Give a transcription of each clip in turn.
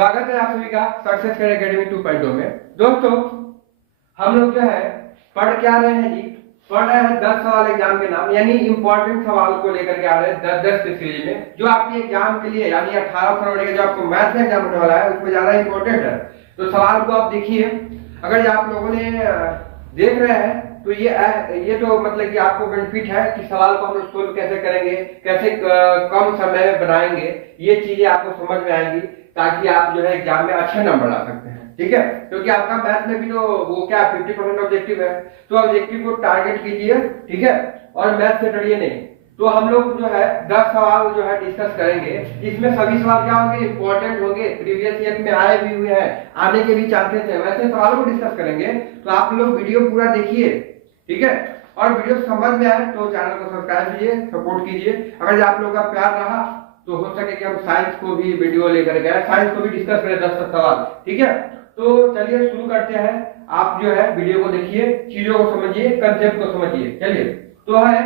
स्वागत है आप सभी का सक्सेस करियर एकेडमी 2.0 में। दोस्तों, हम लोग जो है पढ़ क्या रहे हैं जी? पढ़ रहे हैं 10 सवाल एग्जाम के नाम, यानी इंपॉर्टेंट सवाल को लेकर के आ रहे हैं 10 के सीरीज में, जो आपके एग्जाम के लिए यानी 18 फरवरी का जो आपको मैथ का एग्जाम होने वाला है उसमें ज्यादा इंपॉर्टेंट है। तो सवाल को आप देखिए, अगर आप लोगों ने देख रहे हैं तो ये तो मतलब कि आपको बेनिफिट है कि सवाल को हम लोग सोल्व कैसे करेंगे, कैसे कम समय में बनाएंगे, ये चीजें आपको समझ में आएंगी ताकि आप जो है एग्जाम में अच्छे नंबर ला सकते हैं। ठीक है, क्योंकि आपका मैथ में भी तो वो क्या 50% ऑब्जेक्टिव है, तो ऑब्जेक्टिव को टारगेट कीजिए। ठीक है, और मैथ से डरिए नहीं। तो हम लोग जो है 10 सवाल जो है डिस्कस करेंगे। इसमें सभी सवाल क्या होंगे? इंपॉर्टेंट होंगे, प्रीवियस ईयर में आए भी हुए हैं, आने के भी चांसेस है, वैसे सवालों को डिस्कस करेंगे। तो आप लोग वीडियो पूरा देखिए, ठीक है, और वीडियो समझ में आए तो चैनल को सब्सक्राइब कीजिए, सपोर्ट कीजिए। अगर आप लोग का प्यार रहा तो हो सके कि हम साइंस को भी वीडियो लेकर गए, साइंस को भी डिस्कस करें 10 सवाल। ठीक है, तो चलिए शुरू करते हैं। आप जो है वीडियो को देखिए, चीजों को समझिए, कंसेप्ट को समझिए। चलिए, तो है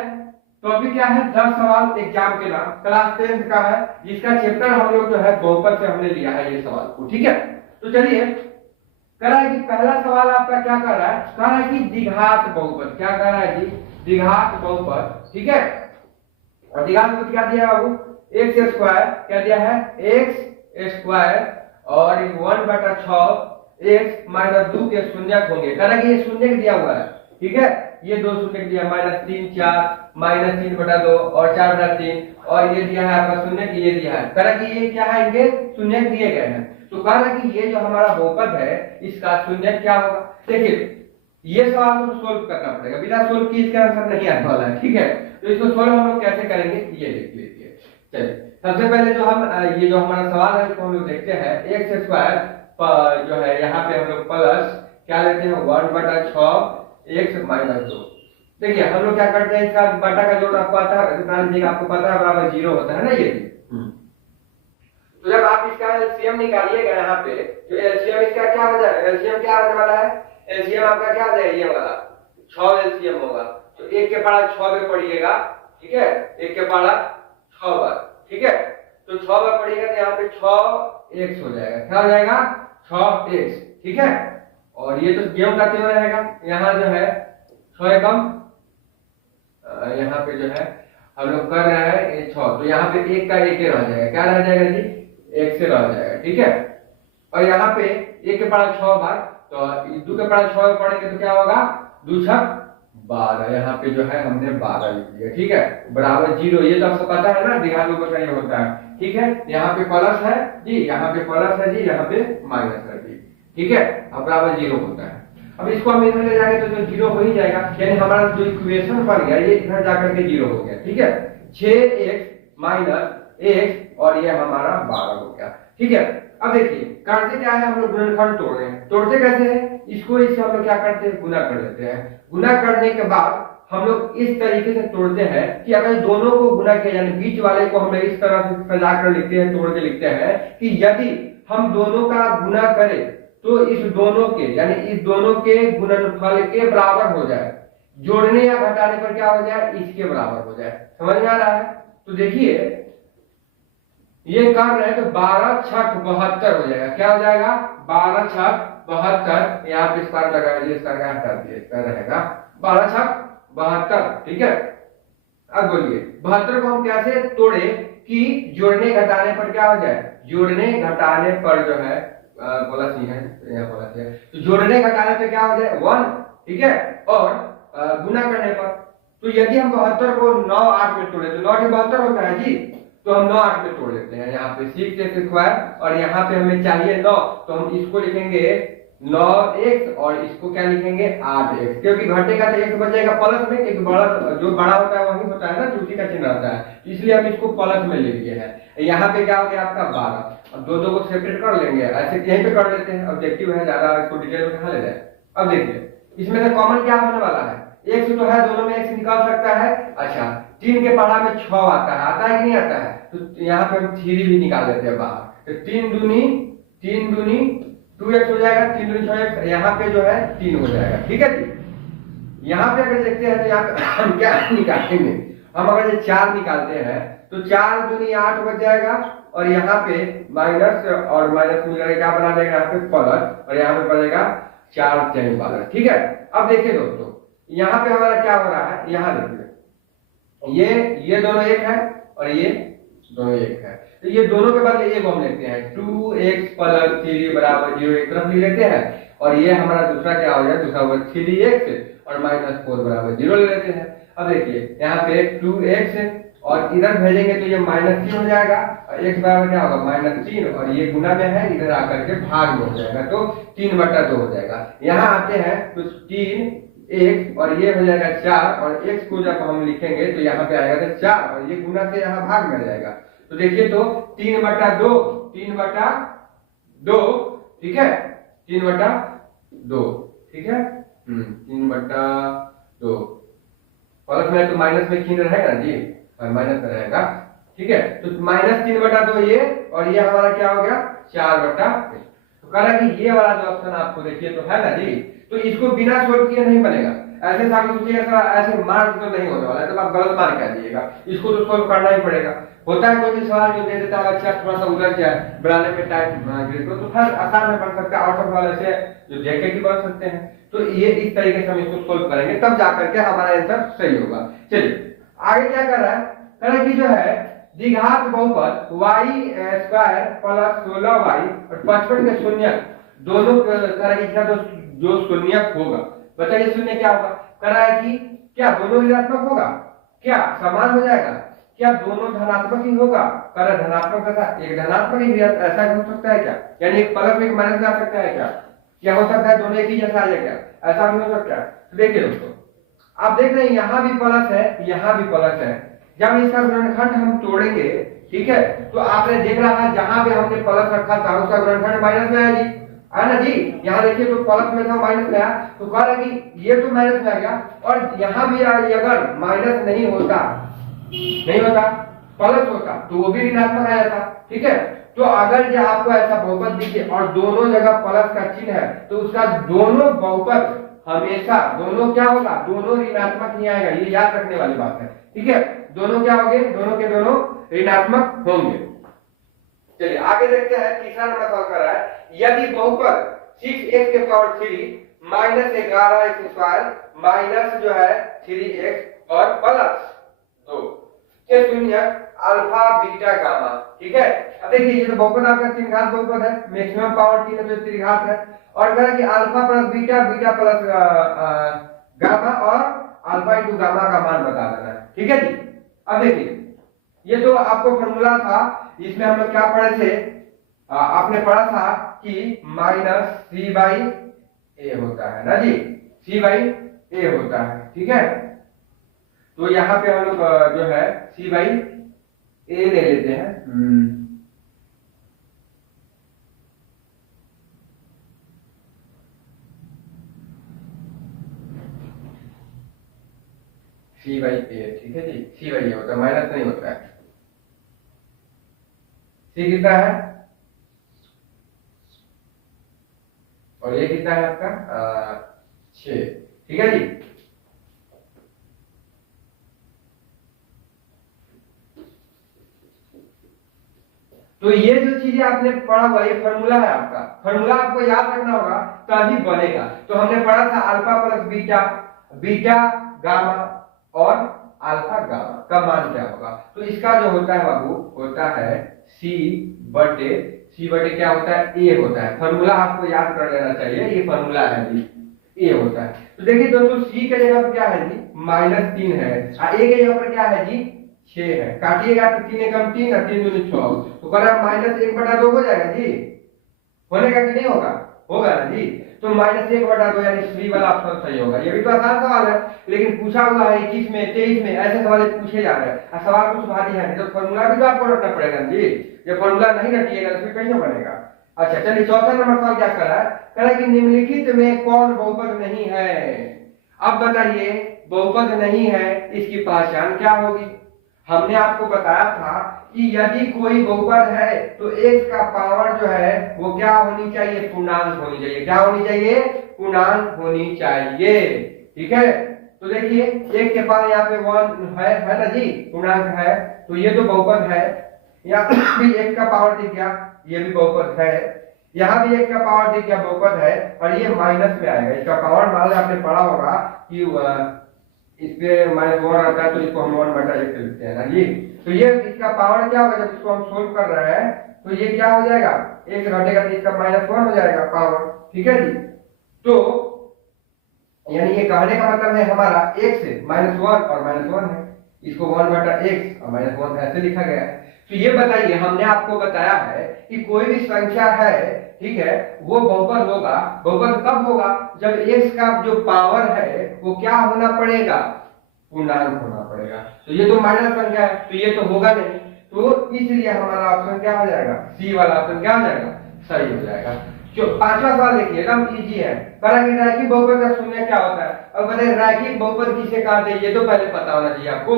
टॉपिक क्या है? 10 सवाल एग्जाम के नाम, क्लास 10 का है, जिसका चैप्टर हम लोग जो है बहुपद से हमने लिया है ये सवाल को। ठीक है, तो चलिए, कह रहा है कि पहला सवाल आपका क्या कर रहा है? कह रहा है कि द्विघात बहुपद। क्या कह रहा है जी? द्विघात बहुपद। ठीक है, और द्विघात बहुपद क्या दिया बाबू? X square. क्या दिया है? एक्स स्क्वायर और 1/6 एक्स माइनस 2 के शून्यक होंगे। कह रहा है कि ये शून्यक दिया हुआ है। ठीक है, ये दो शून्यक दिया, -3 4 -3/2 और 4/3, और ये दिया है आपका शून्यक, ये दिया है। कह रहा है कि ये क्या है? इनके शून्यक दिए गए हैं। तो कह रहा है कि ये जो हमारा बहुपद है इसका शून्यक क्या होगा? देखिए, ये सवाल तो सोल्व करना पड़ेगा, बिना सोल्व किए इसका आंसर नहीं आने वाला है। ठीक है, तो इसको सोल्व हम लोग कैसे करेंगे ये देख लीजिए। चलिए, सबसे पहले जो हम ये जो हमारा सवाल है इसको हम लोग देखते हैं। एक्स स्क्वायर जो है यहाँ पे हम लोग प्लस क्या लेते हैं? 1/6 एक्स माइनस 2। देखिए, हम लोग क्या करते हैं, इसका बटा का जोड़ आपको आता है, आपको पता है बराबर 0 होता है ना ये। तो जब आप इसका एलसीएम निकालिएगा यहाँ पे, तो एलसीएम इसका क्या हो जाएगा? एलसीएम क्या आने वाला है? एलसीएम आपका क्या आ जाएगा? ये वाला 6 एलसीएम होगा। तो 1 के पढ़ा 6 में पढ़िएगा। ठीक है, 1 के पढ़ा 6 बार। ठीक है, तो 6 बार पढ़िएगा तो यहाँ पे 6x हो जाएगा। क्या हो जाएगा? 6x। ठीक है, और ये तो गेम का त्यों रहेगा। यहाँ जो है 6 एकम, यहाँ पे जो है हम लोग कर रहे हैं ये 6, तो यहाँ पे 1 का 1 रह जाएगा। क्या रह जाएगा जी? 1 से रह जाएगा। ठीक है, और यहाँ पे 1 के पढ़ा 6 बार, तो 2 के पढ़ा 6 पढ़ेंगे तो क्या होगा? 2 6 12। यहाँ पे जो है हमने 12 लिख दिया। ठीक है, बराबर 0। ये तो आपको पता है ना, द्विघात बहुपद ये होता है। ठीक है, यहाँ पे प्लस है जी, यहाँ पे प्लस है जी, यहाँ पे माइनस है जी। ठीक है, अब बराबर 0 होता है। अब इसको हम इधर ले जाएंगे तो 0 हो ही जाएगा, यानी हमारा जो इक्वेशन बन गया ये इधर जाकर के 0 हो गया। ठीक है, 6x माइनस x और ये हमारा 12 हो गया। ठीक है, अब देखिए करते क्या है, हम लोग गुणनखंड तोड़ रहे हैं। तोड़ते कैसे हैं? इसको इससे हम लोग क्या करते हैं? गुना कर लेते हैं। गुना करने के बाद हम लोग इस तरीके से तोड़ते हैं कि अगर दोनों को गुना किया, यानी बीच वाले को हम लोग इस तरह से सजा कर लिखते हैं, तोड़ के लिखते हैं कि यदि हम दोनों का गुना करें तो इस दोनों के, यानी इस दोनों के गुणनफल के बराबर हो जाए। जोड़ने या घटाने पर क्या हो जाए? इसके बराबर हो जाए। समझ में आ रहा है? तो देखिए, ये कर रहे हैं तो 12 छक 72 हो जाएगा। क्या हो जाएगा? 12 छक 72। यहाँ पे स्क्वायर लगा लीजिए, इसका हटा दिए, इसका रहेगा 12 छक 72। ठीक है, अब बोलिए 72 को हम कैसे तोड़े कि जोड़ने घटाने पर क्या हो जाए? जोड़ने घटाने पर जो है बोला सी है, यहाँ बोला है, तो जोड़ने घटाने पे क्या हो जाए? 1। ठीक है, और गुना करने पर, तो यदि हम 72 को 9 8 में तोड़े तो 9 के 72 होता है जी, तो हम 9 8 में तोड़ लेते हैं। यहाँ पे 6x स्क्वायर और यहाँ पे हमें चाहिए 9, तो हम इसको लिखेंगे 9x और इसको क्या लिखेंगे? 8x, क्योंकि घटे का तो x बचेगा प्लस में, एक बड़ा जो बड़ा होता है वही होता है ना, उसी का चिन्ह रहता है, इसलिए हम इसको प्लस में ले लिए हैं। यहाँ पे क्या हो गया आपका 12। अब दो को सेपरेट कर लेंगे, ऐसे यहीं पे कर लेते हैं, ऑब्जेक्टिव है, ज्यादा इसको डिटेल में कहाँ ले जाए। अब देखिए, इसमें से कॉमन क्या होने वाला है? x तो है, दोनों में x निकाल सकता है। अच्छा, 3 के पढ़ा में 6 आता है कि नहीं आता है? तो यहाँ पे हम 3 भी निकाल लेते हैं बाहर, तो 3 दूनी 2x हो जाएगा, 3 दूनी 6x, यहाँ पे जो है 3 हो जाएगा। ठीक है जी, यहाँ पे अगर देखते हैं तो यहाँ पे हम क्या निकालेंगे? हम अगर ये 4 निकालते हैं तो 4 दूनी 8 बच जाएगा और यहाँ पे माइनस और माइनस मिलकर क्या बना देगा यहाँ पे प्लस, और यहाँ पे बनेगा 4 चैन वाला। ठीक है, अब देखिए दोस्तों यहाँ पे हमारा क्या हो रहा है, यहाँ देखिए ये दोनों एक है और ये दोनों एक है, तो ये दोनों के बदले एक हम लेते हैं 2x प्लस 3 बराबर 0 एक तरफ ले लेते हैं, और ये हमारा दूसरा क्या हो जाए, दूसरा होगा 3x और -4 बराबर 0 ले लेते हैं। अब देखिए यहाँ पे 2x और इधर भेजेंगे तो ये -3 हो जाएगा, और x बराबर क्या होगा -3, और ये गुना में है इधर आकर के भाग में हो जाएगा, तो 3/2 हो जाएगा। यहाँ आते हैं तो 3x और ये हो जाएगा 4, और x को जब हम लिखेंगे तो यहाँ पे आएगा तो 4, और ये गुना से यहाँ भाग में जाएगा, तो देखिए तो 3/2, 3/2, ठीक है, 3/2, ठीक है, 3/2 प्लस में तो माइनस में चिन्ह रहेगा ना जी, और माइनस में रहेगा, ठीक है, तो -3/2 ये, और ये हमारा क्या हो गया 4/1। तो कह रहा कि ये वाला जो ऑप्शन आपको देखिए तो है ना जी, तो इसको बिना सोल्व किए नहीं बनेगा, ऐसे सामने सोचिएगा ऐसे मार्क तो नहीं होने वाला है, तो आप गलत मार्क कर दीजिएगा, इसको तो सोल्व करना ही पड़ेगा। होता है कोई भी सवाल जो दे देता है अच्छा थोड़ा सा उलझ जाए बनाने में टाइम तो फिर आसान में बन सकता है, आउट ऑफ वाले से जो देखे कि बन सकते हैं, तो ये इस तरीके से हम इसको सोल्व करेंगे तब जाकर के हमारा आंसर सही होगा। चलिए आगे क्या कर रहा है, कह रहा है कि जो है द्विघात बहुपद y² प्लस 16y और 55 के शून्य दोनों तरह जो शून्य होगा, बताइए शून्य क्या होगा, कह रहा है कि क्या दोनों ऋणात्मक होगा, क्या समान हो जाएगा, क्या दोनों धनात्मक ही होगा, कह रहा धनात्मक तथा एक धनात्मक ही ऐसा हो सकता है क्या, यानी एक प्लस में एक माइनस में आ सकता है क्या हो सकता है दोनों एक ही जैसा आ जाएगा, ऐसा भी हो सकता है। तो देखिए दोस्तों आप देख रहे हैं यहाँ भी प्लस है यहाँ भी प्लस है, जब इसका गुणनखंड हम तोड़ेंगे, ठीक है, तो आपने देख रहा है जहां पे हमने प्लस रखा था उसका गुणनखंड माइनस में आया जी, है ना जी, यहाँ देखिए तो प्लस में था माइनस में आया, तो कह रहा कि ये तो माइनस में आ गया, और यहाँ भी अगर माइनस नहीं होता प्लस होता तो वो भी ऋणात्मक आ जाता, ठीक है। तो अगर जो आपको ऐसा बहुपद दिखे और दोनों जगह प्लस का चिन्ह है तो उसका दोनों बहुपद हमेशा दोनों क्या होगा, दोनों ऋणात्मक नहीं आएगा, ये याद रखने वाली बात है, ठीक है, दोनों क्या होंगे, दोनों के दोनों ऋणात्मक होंगे। चलिए आगे देखते हैं, तीसरा नंबर सवाल कर रहा है, यदि बहुपद 6x³ माइनस 11x² माइनस जो है 3x और प्लस 2 के शून्य अल्फा बीटा गामा, ठीक है। अब देखिए ये तो बहुपद आपका तीन घात बहुपद है, मैक्सिमम पावर 3 है तो त्रिघात है, और कह कि alpha plus beta beta plus gamma और अल्फा इंटू गामा का मान बता देना है, ठीक है जी। अब देखिए ये तो आपको फॉर्मूला था, इसमें हम लोग क्या पढ़े थे, आपने पढ़ा था कि -c/a होता है ना जी, c/a होता है, ठीक है। तो यहाँ पे हम लोग जो है c/a ले लेते हैं, c/a, ठीक है जी, c/a होता है, माइनस नहीं होता है। c कितना है और ये कितना है आपका 6, ठीक है जी। तो ये जो चीजें आपने पढ़ा हुआ ये फॉर्मूला है आपका, फॉर्मूला आपको याद रखना होगा तभी बनेगा। तो हमने पढ़ा था alpha plus beta beta gamma और अल्फा गामा का मान क्या होगा, तो इसका जो होता है बाबू होता है c बटे क्या होता है a होता है, फॉर्मूला आपको याद कर लेना चाहिए, ये फॉर्मूला है जी a होता है। तो देखिए दोस्तों c के जगह पर क्या है जी -3 है, a के जगह पर क्या है जी 6 है, काटिएगा तो 3 एकम 3 और 3 दूनी 6, तो कह रहा -1/2 हो जाएगा जी, होने का कि नहीं होगा, होगा ना जी। तो -1/2 यानी सी वाला ऑप्शन सही होगा। ये भी तो आसान सवाल है, लेकिन पूछा हुआ है 21 में 23 में ऐसे सवाल पूछे जा रहे हैं, सवाल कुछ भारी है, तो फॉर्मूला भी तो आपको रखना पड़ेगा जी, ये फॉर्मूला नहीं रखिएगा तो फिर कैसे बनेगा। अच्छा चलिए चौथा नंबर सवाल क्या कर रहा है, कह रहा है कि निम्नलिखित में कौन बहुपद नहीं है। अब बताइए बहुपद नहीं है इसकी पहचान क्या होगी। हमने आपको बताया था कि यदि कोई बहुपद है तो x का पावर जो है वो क्या होनी चाहिए, पूर्णांक होनी चाहिए, क्या होनी चाहिए, पूर्णांक होनी चाहिए, ठीक है। तो देखिए x के पावर यहाँ पे 1 है ना जी, पूर्णांक है, तो ये तो बहुपद है। यहाँ भी एक का पावर दिख गया, ये भी बहुपद है, यहाँ भी एक का पावर दिख गया, बहुपद है, और ये माइनस में आएगा इसका पावर। मान लो आपने पढ़ा होगा कि इस पे -1 आता है तो इसको हम 1/1 लिखते हैं ना जी। तो ये इसका पावर क्या होगा, जब इसको हम सोल्व कर रहे हैं तो ये क्या हो जाएगा, एक घटेगा तो इसका -1 हो जाएगा पावर, ठीक है जी। तो यानी ये कहने का मतलब है हमारा x से -1 और -1 है, इसको 1/x और -1 ऐसे लिखा गया है। तो ये बताइए, हमने आपको बताया है कि कोई भी संख्या है, ठीक है, वो बहुपद होगा। बहुपद कब होगा, जब x का जो पावर है वो क्या होना पड़ेगा, पूर्णांक होना पड़ेगा। तो ये तो माइनस संख्या है तो ये तो होगा नहीं, तो इसलिए हमारा ऑप्शन क्या हो जाएगा, सी वाला ऑप्शन क्या हो जाएगा, सही हो जाएगा। जो पांचवा सवाल देखिए, एकदम इजी है। कहा कि रैखिक बहुपद का शून्य क्या होता है। अब बताइए रैखिक बहुपद किसे कहते हैं, ये तो पहले पता होना चाहिए आपको।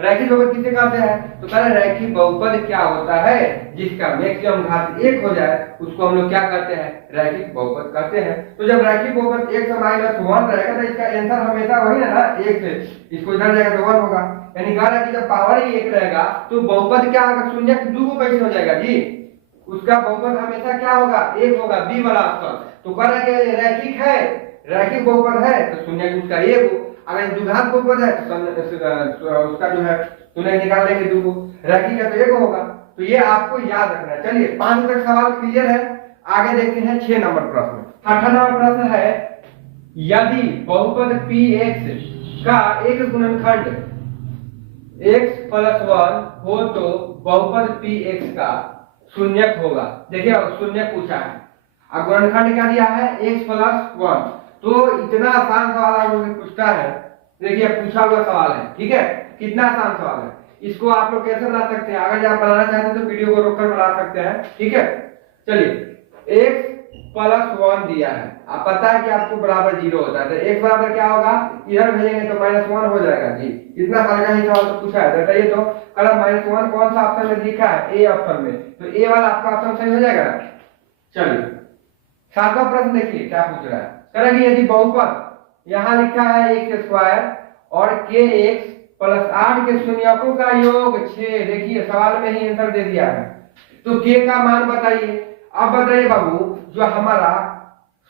रैखिक बहुपद किसे कहते हैं, तो कह रैखिक बहुपद क्या होता है, जिसका मैक्सिमम घात 1 हो जाए उसको हम लोग क्या कहते हैं, रैखिक बहुपद कहते हैं। तो जब रैखिक बहुपद 1 से -1 रहेगा तो इसका आंसर हमेशा वही है ना, 1 से इसको इधर जाएगा तो 1 होगा। यानी कह रहा है कि जब पावर ही 1 रहेगा तो बहुपद क्या होगा, शून्य 2 को कैसे हो जाएगा जी, उसका बहुपद हमेशा क्या होगा, 1 होगा, बी वाला ऑप्शन। तो कह रहा है कि रैखिक है, रैखिक बहुपद है तो शून्य उसका 1 हो, अगर द्विघात बहुपद है तो उसका जो है शून्य निकाल लेंगे 2 को, रैखिक है तो 1 होगा। तो ये आपको याद रखना है। चलिए 5 तक सवाल क्लियर है, आगे देखते हैं 6 नंबर प्रश्न। 8वां नंबर प्रश्न है, यदि बहुपद px का एक गुणनखंड x + 1 हो तो बहुपद px का शून्यक होगा। देखिए शून्यक पूछा है, अब गुणनखंड क्या दिया है, x + 1। तो इतना आसान सवाल आप लोगों से पूछता है, देखिए पूछा हुआ सवाल है, ठीक है, कितना आसान सवाल है। इसको आप लोग कैसे बना सकते हैं, अगर आप बनाना चाहते हैं तो वीडियो को रोककर बना सकते हैं, ठीक है। चलिए x + 1 दिया है, आप पता है कि आपको बराबर 0 होता है, तो x बराबर क्या होगा, इधर भेजेंगे तो -1 हो जाएगा जी। इतना हल्का ही सवाल तो पूछा है, बताइए तो कल -1 कौन सा ऑप्शन में लिखा है, ए ऑप्शन में, तो ए वाला आपका ऑप्शन सही हो जाएगा। चलिए 7वां प्रश्न देखिए क्या पूछ रहा है, करेंगे यदि बहुपद यहाँ लिखा है x² और kx + 8 के शून्यकों का योग 6, देखिए सवाल में ही आंसर दे दिया है, तो k का मान बताइए। अब बताइए बाबू, जो हमारा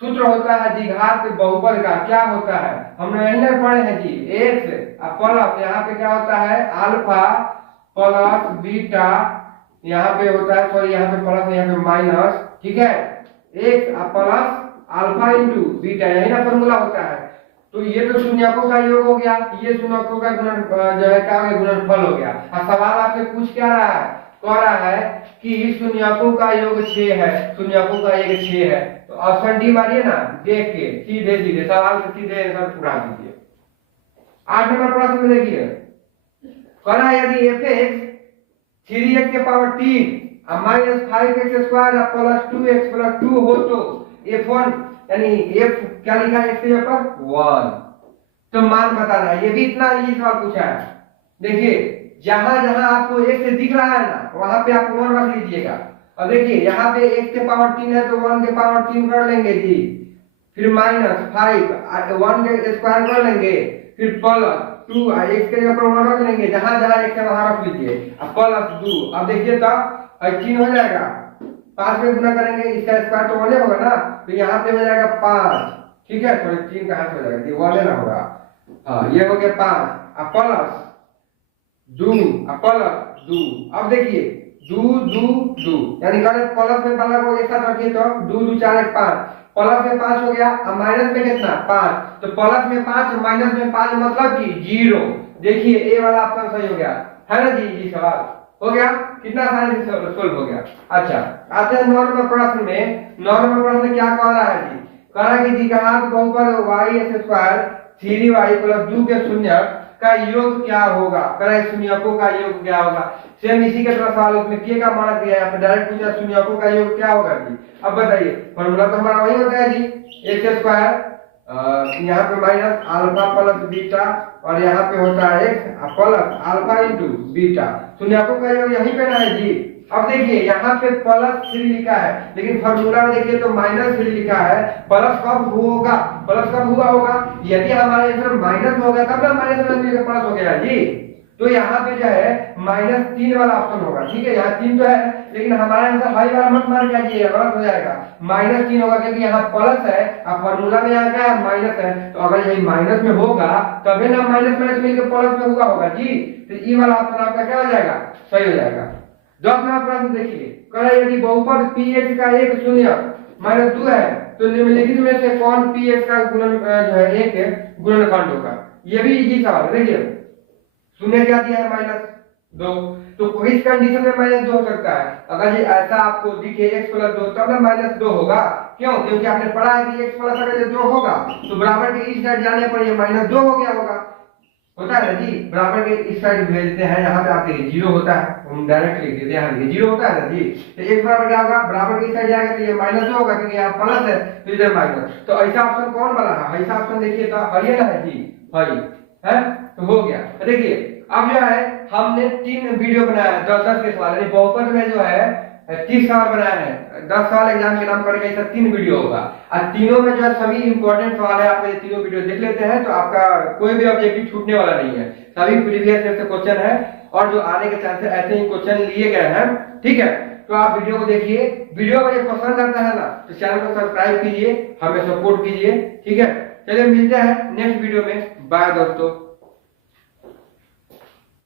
सूत्र होता है द्विघात बहुपद का क्या होता है, हमने यही ना पढ़े हैं जी, x प्लस यहाँ पे क्या होता है अल्फा प्लस बीटा, यहाँ पे होता है सॉरी यहाँ पे प्लस यहाँ पे माइनस, ठीक है, x plus alpha into beta, यही ना फॉर्मूला होता है। तो ये तो शून्यकों का योग हो गया, ये शून्यकों का गुणन जो है क्या गुणनफल हो गया। अब सवाल आपसे पूछ क्या रहा है, कह रहा है कि शून्यकों का योग 6 है, शून्यकों का योग 6 है, तो ऑप्शन डी मारिए ना, देख के सीधे सीधे सवाल से सीधे आंसर पूरा दीजिए। 8 नंबर प्रश्न में देखिए, कह रहा है यदि f(x) 3x के पावर 3 -5x² + 2x + 2 हो तो f1 यानी f क्या लिखा है इसके ऊपर 1, तो मान बताना है। ये भी इतना इजी सवाल पूछा है। देखिए जहां जहां आपको एक से दिख रहा है ना, वहां पे आप 1 रख लीजिएगा। अब देखिए यहाँ पे x के पावर 3 है तो 1 के पावर 3 कर लेंगे जी, फिर -5 1 के स्क्वायर कर लेंगे, फिर +2 x के ऊपर 1 रख लेंगे, जहां जहां x है वहां रख लीजिए, अब +2। अब देखिए तो 3 हो जाएगा, 5 में गुना करेंगे, इसका स्क्वायर तो 1 होगा ना, तो यहाँ पे हो जाएगा 5, ठीक है, तो 3 कहां से हो जाएगा, ये 1 ना होगा, हाँ ये हो गया 5 अब +2 अब +2। अब देखिए 2 2 2 यानी प्लस में वाला को एक साथ रखिए तो 2 2 4 1 5, प्लस में 5 हो गया, अब माइनस में कितना 5, तो प्लस में 5 माइनस में 5 मतलब कि 0। देखिए ए वाला ऑप्शन सही हो गया है ना जी, सवाल हो गया, कितना आसानी से सोल्व हो गया। अच्छा आते हैं 9 नंबर प्रश्न में। 9 नंबर प्रश्न क्या कह रहा है जी, कह रहा है कि द्विघात बहुपद y² 3y + 2 के शून्यक का योग क्या होगा, कह रहा है शून्यकों का योग क्या होगा। सेम इसी के तरह सवाल उसमें k का मान दिया है, यहाँ पे डायरेक्ट पूछा शून्यकों का योग क्या होगा जी। अब बताइए फॉर्मूला तो हमारा वही होता है जी, x², यहाँ पे माइनस अल्फा प्लस बीटा और यहाँ पे होता है x plus alpha into beta, शून्यकों का योग यहीं पे ना है जी। अब देखिए यहाँ पे +3 लिखा है, लेकिन फॉर्मूला में देखिए तो -3 लिखा है। प्लस कब होगा, प्लस कब हुआ होगा, यदि हमारा आंसर माइनस में हो गया तब ना माइनस में प्लस हो गया जी। तो यहाँ पे जो है -3 वाला ऑप्शन होगा। ठीक है, यहाँ 3 तो है, लेकिन हमारा आंसर हाई वाला मत मार के आइए, गलत हो जाएगा। -3 होगा क्योंकि यहाँ प्लस है, अब फॉर्मूला में यहाँ क्या है, माइनस है, तो अगर यही माइनस में होगा तभी ना माइनस माइनस मिलकर प्लस में होगा जी। तो ई वाला ऑप्शन आपका क्या हो जाएगा, सही हो जाएगा। 10वां प्रश्न देखिए, कह रहा है यदि बहुपद px का एक शून्य -2 है तो निम्नलिखित में से कौन px का गुणन जो है एक गुणनखंड होगा। ये भी इजी सवाल है। देखिए शून्य क्या दिया है, -2, तो किस कंडीशन में -2 हो सकता है, अगर ये ऐसा आपको दिखे x + 2 तब ना -2 होगा। क्यों, क्योंकि आपने पढ़ा है कि x + अगर 2 होगा तो बराबर के इस साइड जाने पर ये -2 हो गया होगा, होता है ना जी। बराबर के इस साइड भेजते हैं, यहाँ पे आप देखिए 0 होता है, हम डायरेक्ट लिख देते हैं, ये 0 होता है ना जी। तो x बराबर क्या होगा, बराबर के इस साइड जाएगा तो ये -2 होगा, क्योंकि यहाँ प्लस है तो इधर माइनस। तो ऐसा ऑप्शन कौन वाला है, ऐसा ऑप्शन देखिए तो हरी ना है जी, हरी है, तो हो गया। देखिए अब जो है हमने 3 वीडियो बनाया है 10 के सवाल, यानी बहुपद में जो है 30 सवाल बनाया है, 10 सवाल एग्जाम के नाम करके ऐसा 3 वीडियो होगा, और तीनों में जो है सभी इंपॉर्टेंट सवाल है। आप ये तीनों वीडियो देख लेते हैं तो आपका कोई भी ऑब्जेक्टिव छूटने वाला नहीं है, सभी प्रीवियस ईयर से क्वेश्चन है और जो आने के चांसेस ऐसे ही क्वेश्चन लिए गए हैं। ठीक है, तो आप वीडियो को देखिए, वीडियो अगर ये पसंद आता है ना तो चैनल को सब्सक्राइब कीजिए, हमें सपोर्ट कीजिए। ठीक है, चलिए मिलते हैं नेक्स्ट वीडियो में, बाय दोस्तों।